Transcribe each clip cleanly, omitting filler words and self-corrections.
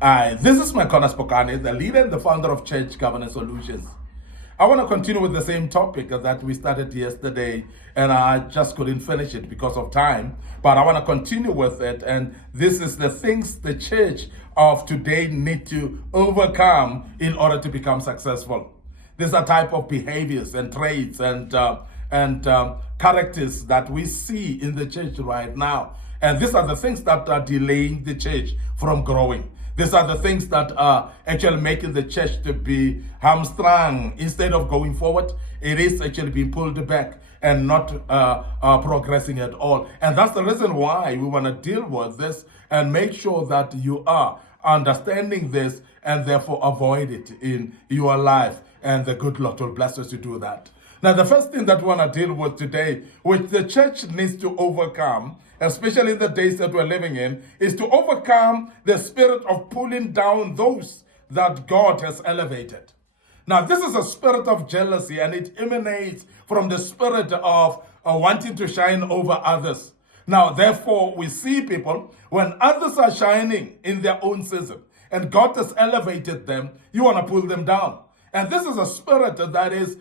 This is Makonas Pokane, the leader and the founder of Church Governance Solutions. I want to continue with the same topic that we started yesterday, and I just couldn't finish it because of time. But I want to continue with it, and this is the things the church of today need to overcome in order to become successful. These are type of behaviors and traits and characters that we see in the church right now. And these are the things that are delaying the church from growing. These are the things that are actually making the church to be hamstrung. Instead of going forward, it is actually being pulled back and not progressing at all. And that's the reason why we want to deal with this and make sure that you are understanding this and therefore avoid it in your life. And the good Lord will bless us to do that. Now, the first thing that we want to deal with today, which the church needs to overcome, especially in the days that we're living in, is to overcome the spirit of pulling down those that God has elevated. Now, this is a spirit of jealousy, and it emanates from the spirit of wanting to shine over others. Now, therefore, we see people, when others are shining in their own season, and God has elevated them, you want to pull them down. And this is a spirit that is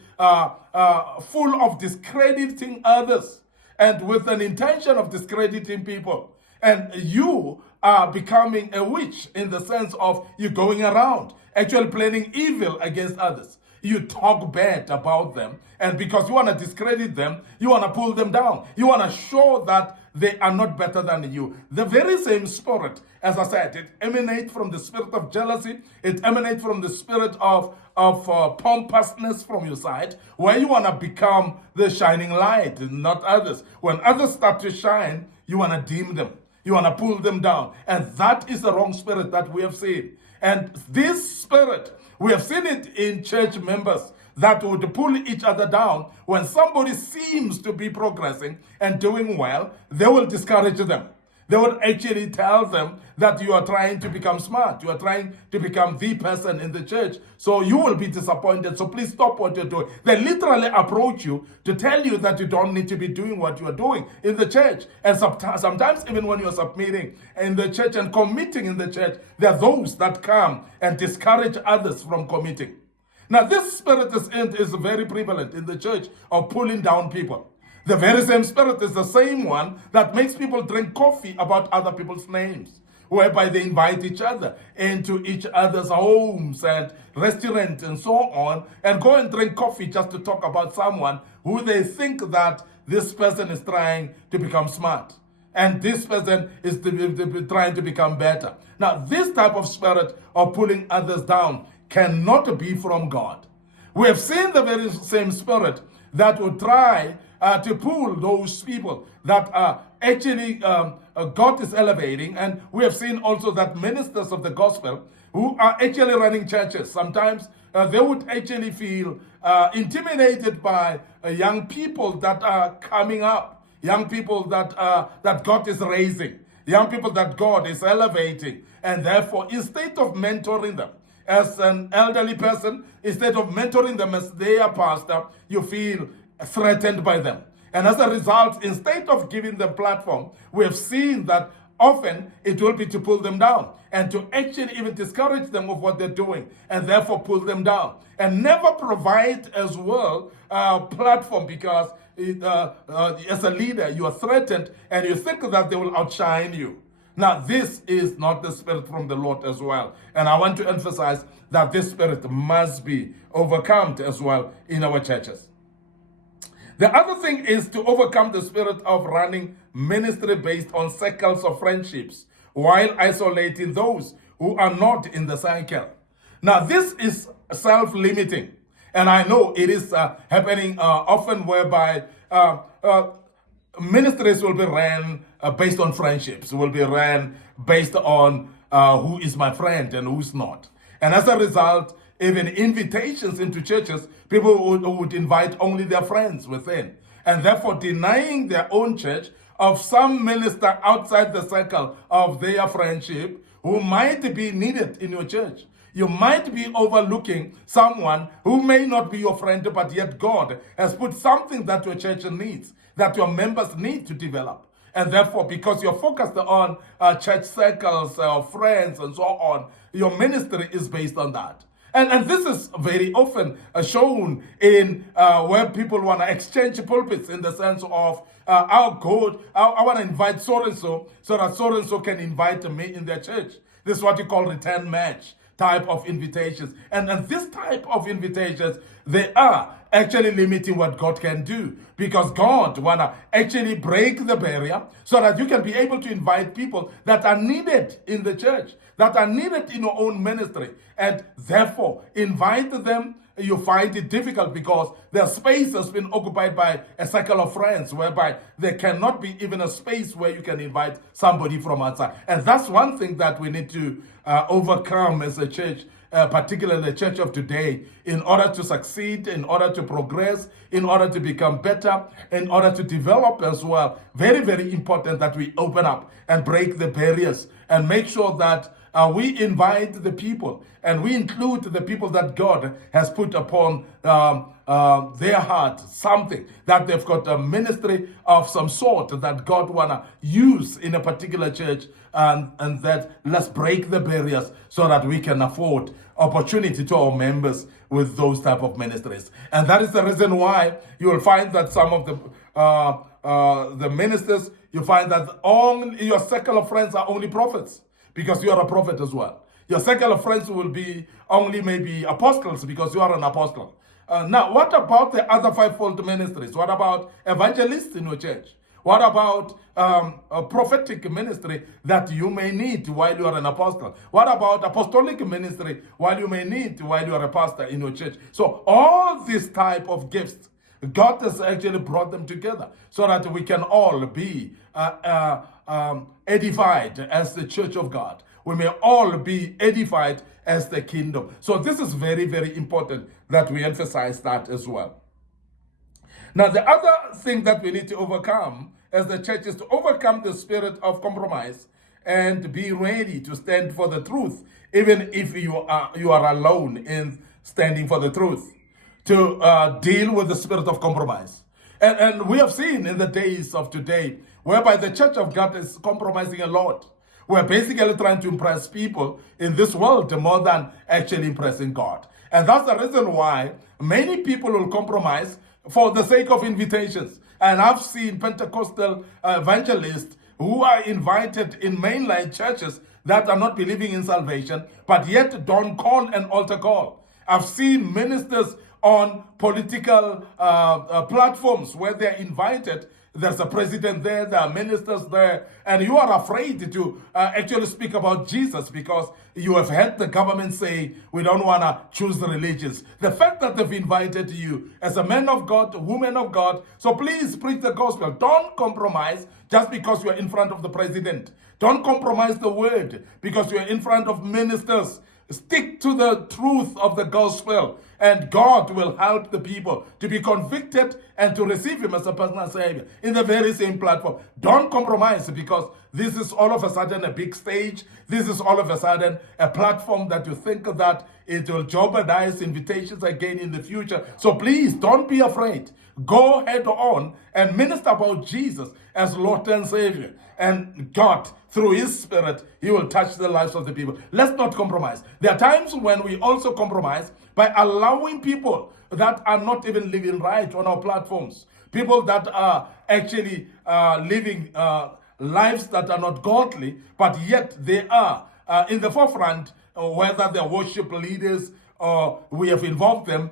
full of discrediting others and with an intention of discrediting people. And you are becoming a witch in the sense of you going around actually planning evil against others. You talk bad about them, and because you want to discredit them, you want to pull them down. You want to show that they are not better than you. The very same spirit, as I said, it emanates from the spirit of jealousy. It emanates from the spirit of pompousness from your side, where you want to become the shining light, not others. When others start to shine, you want to dim them. You want to pull them down. And that is the wrong spirit that we have seen. And this spirit, we have seen it in church members that would pull each other down. When somebody seems to be progressing and doing well, they will discourage them. They will actually tell them that you are trying to become smart. You are trying to become the person in the church. So you will be disappointed. So please stop what you're doing. They literally approach you to tell you that you don't need to be doing what you are doing in the church. And sometimes even when you're submitting in the church and committing in the church, there are those that come and discourage others from committing. Now, this spirit is very prevalent in the church of pulling down people. The very same spirit is the same one that makes people drink coffee about other people's names, whereby they invite each other into each other's homes and restaurants and so on, and go and drink coffee just to talk about someone who they think that this person is trying to become smart. And this person is trying to become better. Now, this type of spirit of pulling others down cannot be from God. We have seen the very same spirit that would try to pull those people that actually God is elevating. And we have seen also that ministers of the gospel who are actually running churches, sometimes they would actually feel intimidated by young people that are coming up, young people that God is raising, young people that God is elevating. And therefore, instead of mentoring them, as an elderly person, instead of mentoring them as their pastor, you feel threatened by them. And as a result, instead of giving them platform, we have seen that often it will be to pull them down and to actually even discourage them of what they're doing and therefore pull them down. And never provide as well a platform because as a leader, you are threatened and you think that they will outshine you. Now, this is not the spirit from the Lord as well. And I want to emphasize that this spirit must be overcome as well in our churches. The other thing is to overcome the spirit of running ministry based on circles of friendships while isolating those who are not in the cycle. Now, this is self-limiting. And I know it is happening often whereby ministries will be ran based on friendships, will be ran based on who is my friend and who's not. And as a result, even invitations into churches, people would invite only their friends within, and therefore denying their own church of some minister outside the circle of their friendship who might be needed in your church. You might be overlooking someone who may not be your friend, but yet God has put something that your church needs, that your members need to develop. And therefore, because you're focused on church circles, friends, and so on, your ministry is based on that. And this is very often shown in where people want to exchange pulpits, in the sense of, I want to invite so-and-so that so-and-so can invite me in their church. This is what you call return match type of invitations. And this type of invitations, they are actually limiting what God can do, because God want to actually break the barrier so that you can be able to invite people that are needed in the church, that are needed in your own ministry, and therefore invite them. You find it difficult because their space has been occupied by a circle of friends, whereby there cannot be even a space where you can invite somebody from outside. And that's one thing that we need to overcome as a church, particularly the church of today, in order to succeed, in order to progress, in order to become better, in order to develop as well. Very, very important that we open up and break the barriers and make sure that we invite the people, and we include the people that God has put upon their heart, something that they've got a ministry of some sort that God wanna use in a particular church, and that let's break the barriers so that we can afford opportunity to our members with those type of ministries. And that is the reason why you will find that some of the ministers, you find that only your circle of friends are only prophets, because you are a prophet as well. Your circle of friends will be only maybe apostles, because you are an apostle. Now, what about the other fivefold ministries? What about evangelists in your church? What about a prophetic ministry that you may need while you are an apostle? What about apostolic ministry while you may need while you are a pastor in your church? So all these type of gifts, God has actually brought them together so that we can all be edified as the church of God. We may all be edified as the kingdom. So this is very, very important that we emphasize that as well. Now, the other thing that we need to overcome as the church is to overcome the spirit of compromise and be ready to stand for the truth, even if you are alone in standing for the truth, to deal with the spirit of compromise. And we have seen in the days of today, whereby the church of God is compromising a lot. We're basically trying to impress people in this world more than actually impressing God. And that's the reason why many people will compromise for the sake of invitations. And I've seen Pentecostal evangelists who are invited in mainline churches that are not believing in salvation, but yet don't call an altar call. I've seen ministers on political platforms where they're invited. There's a president there, there are ministers there, and you are afraid to actually speak about Jesus because you have heard the government say, we don't want to choose the religions. The fact that they've invited you as a man of God, a woman of God, so please preach the gospel. Don't compromise just because you're in front of the president. Don't compromise the word because you're in front of ministers. Stick to the truth of the gospel, and God will help the people to be convicted and to receive Him as a personal Savior in the very same platform. Don't compromise because this is all of a sudden a big stage. This is all of a sudden a platform that you think that it will jeopardize invitations again in the future. So please don't be afraid. Go head on and minister about Jesus as Lord and Savior. And God, through His Spirit, He will touch the lives of the people. Let's not compromise. There are times when we also compromise by allowing people that are not even living right on our platforms. People that are actually living lives that are not godly, but yet they are in the forefront, whether they're worship leaders or we have involved them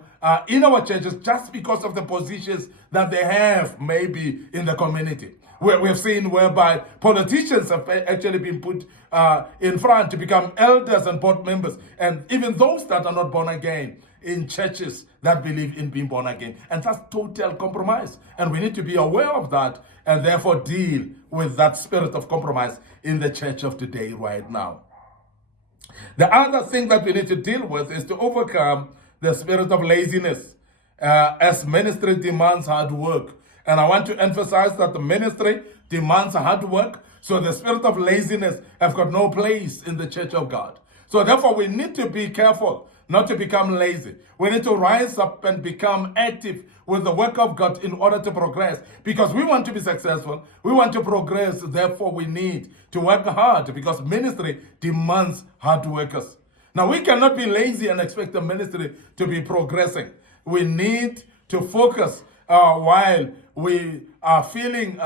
in our churches just because of the positions that they have maybe in the community. We have seen whereby politicians have actually been put in front to become elders and board members, and even those that are not born again in churches that believe in being born again. And that's total compromise. And we need to be aware of that and therefore deal with that spirit of compromise in the church of today right now. The other thing that we need to deal with is to overcome the spirit of laziness as ministry demands hard work. And I want to emphasize that the ministry demands hard work, so the spirit of laziness has got no place in the church of God. So therefore, we need to be careful not to become lazy. We need to rise up and become active with the work of God in order to progress. Because we want to be successful, we want to progress, therefore we need to work hard because ministry demands hard workers. Now, we cannot be lazy and expect the ministry to be progressing. We need to focus while we are feeling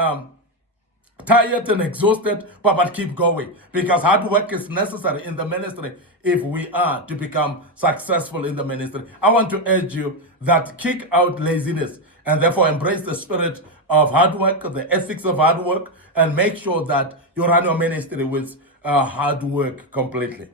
tired and exhausted, but keep going, because hard work is necessary in the ministry if we are to become successful in the ministry. I want to urge you that kick out laziness and therefore embrace the spirit of hard work, the ethics of hard work, and make sure that you run your ministry with hard work completely.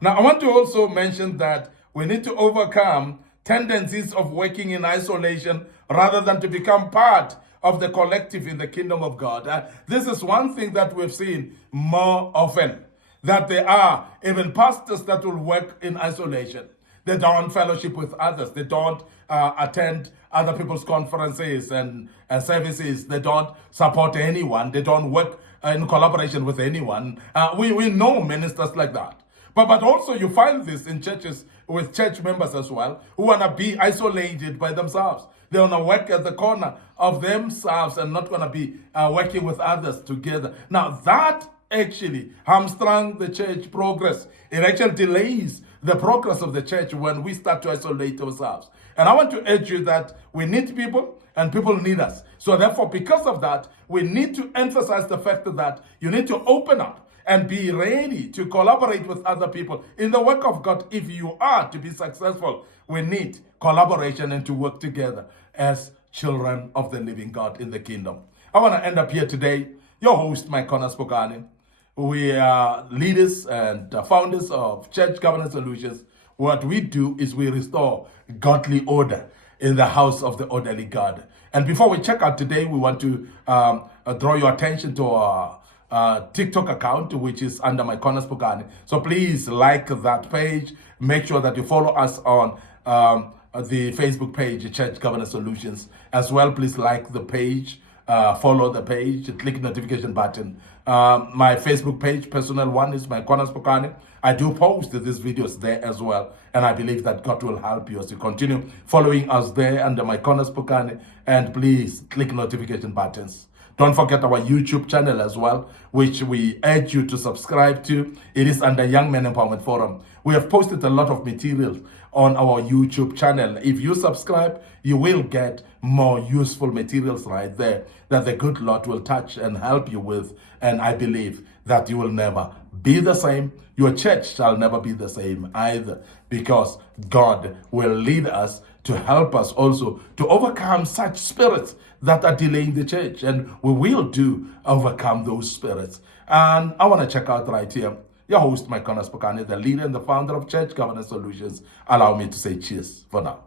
Now, I want to also mention that we need to overcome tendencies of working in isolation rather than to become part of the collective in the kingdom of God. This is one thing that we've seen more often, that there are even pastors that will work in isolation. They don't fellowship with others. They don't attend other people's conferences and services. They don't support anyone. They don't work in collaboration with anyone. We know ministers like that. But also you find this in churches with church members as well, who want to be isolated by themselves. They want to work at the corner of themselves and not going to be working with others together. Now that actually hamstrung the church progress. It actually delays the progress of the church when we start to isolate ourselves. And I want to urge you that we need people and people need us. So therefore, because of that, we need to emphasize the fact that you need to open up and be ready to collaborate with other people in the work of God. If you are to be successful, we need collaboration and to work together as children of the living God in the kingdom. I want to end up here today. Your host, Mike Connor Spokane. We are leaders and founders of Church Governance Solutions. What we do is we restore godly order in the house of the orderly God. And before we check out today, we want to draw your attention to our TikTok account, which is under Mike Connor Spokane. So please like that page. Make sure that you follow us on the Facebook page, Church Governance Solutions. As well, please like the page, follow the page, click notification button. My Facebook page, personal one, is Mike Connor Spokane. I do post these videos there as well, and I believe that God will help you as you continue following us there under Mike Connor Spokane. And please click notification buttons. Don't forget our YouTube channel as well, which we urge you to subscribe to. It is under Young Men Empowerment Forum. We have posted a lot of materials on our YouTube channel. If you subscribe, you will get more useful materials right there that the good Lord will touch and help you with. And I believe that you will never be the same. Your church shall never be the same either, because God will lead us to help us also to overcome such spirits that are delaying the church. And we will do overcome those spirits. And I want to check out right here. Your host, Mike Connor Spokane, the leader and the founder of Church Governance Solutions. Allow me to say cheers for now.